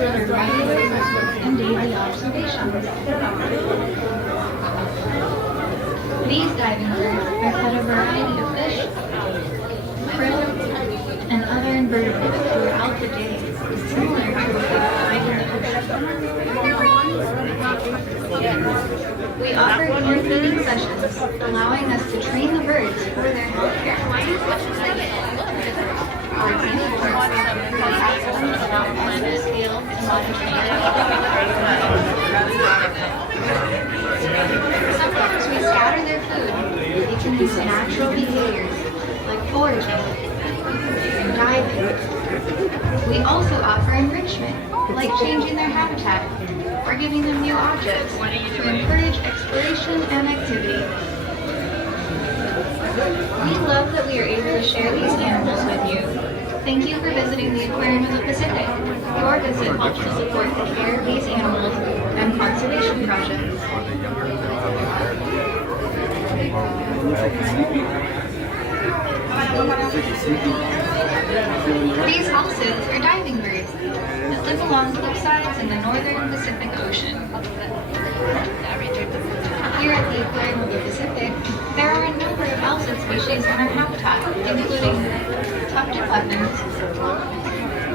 for regular and daily observations. These diving birds are fed a variety of fish, krill, and other invertebrates throughout the day, similar to what they find in the ocean. We offer ear feeding sessions, allowing us to train the birds for their health care. For example, we ask them about massive scale and sometimes we scatter their food, teaching them some natural behaviors like foraging and diving. We also offer enrichment, like changing their habitat or giving them new objects to encourage exploration and activity. We love that we are able to share these animals with you. Thank you for visiting the Aquarium of the Pacific. Your visit helps to support the care of these animals and conservation projects. These halcids are diving birds that live along cliffsides in the northern Pacific Ocean. Here at the Aquarium of the Pacific, there are a number of halcid species in our habitat, including tufted puffins,